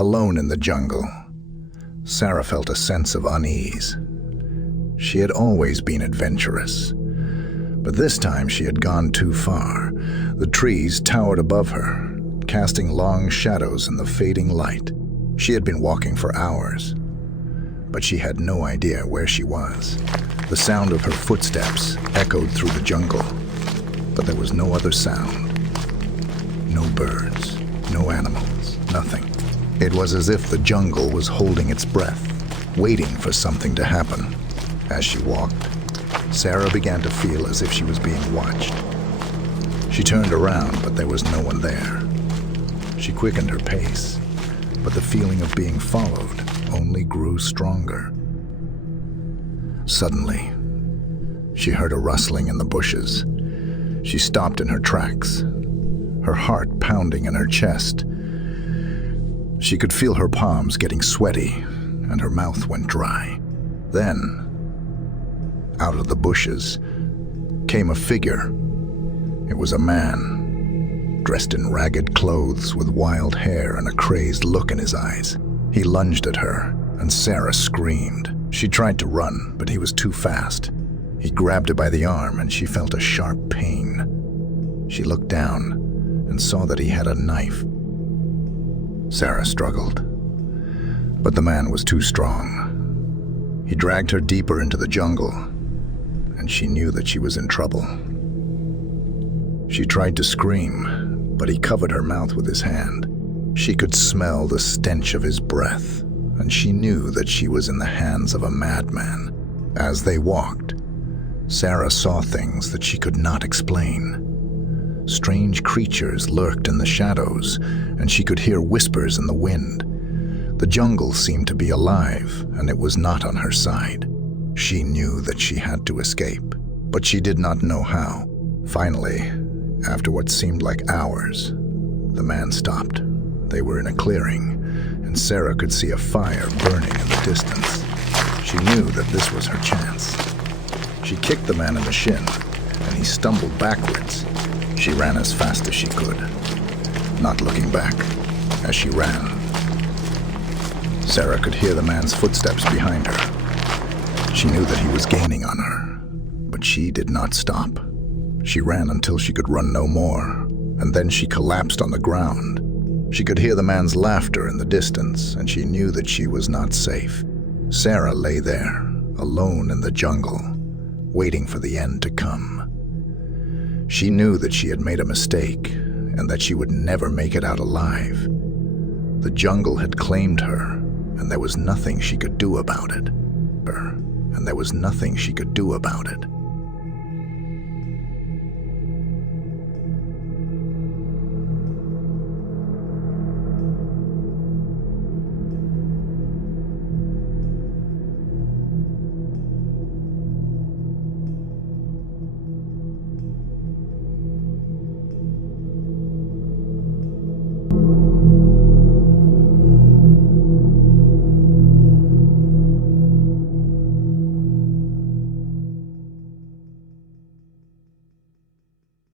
Alone in the jungle, Sarah felt a sense of unease. She had always been adventurous, but this time she had gone too far. The trees towered above her, casting long shadows in the fading light. She had been walking for hours, but she had no idea where she was. The sound of her footsteps echoed through the jungle, but there was no other sound. No birds, no animals, nothing. It was as if the jungle was holding its breath, waiting for something to happen. As she walked, Sarah began to feel as if she was being watched. She turned around, but there was no one there. She quickened her pace, but the feeling of being followed only grew stronger. Suddenly, she heard a rustling in the bushes. She stopped in her tracks, her heart pounding in her chest. She could feel her palms getting sweaty, and her mouth went dry. Then, out of the bushes, came a figure. It was a man, dressed in ragged clothes with wild hair and a crazed look in his eyes. He lunged at her, and Sarah screamed. She tried to run, but he was too fast. He grabbed her by the arm, and she felt a sharp pain. She looked down and saw that he had a knife. Sarah struggled, but the man was too strong. He dragged her deeper into the jungle, and she knew that she was in trouble. She tried to scream, but he covered her mouth with his hand. She could smell the stench of his breath, and she knew that she was in the hands of a madman. As they walked, Sarah saw things that she could not explain. Strange creatures lurked in the shadows, and she could hear whispers in the wind. The jungle seemed to be alive, and it was not on her side. She knew that she had to escape, but she did not know how. Finally, after what seemed like hours, the man stopped. They were in a clearing, and Sarah could see a fire burning in the distance. She knew that this was her chance. She kicked the man in the shin, and he stumbled backwards. She ran as fast as she could, not looking back as she ran. Sarah could hear the man's footsteps behind her. She knew that he was gaining on her, but she did not stop. She ran until she could run no more, and then she collapsed on the ground. She could hear the man's laughter in the distance, and she knew that she was not safe. Sarah lay there, alone in the jungle, waiting for the end to come. She knew that she had made a mistake, and that she would never make it out alive. The jungle had claimed her, and there was nothing she could do about it. And there was nothing she could do about it.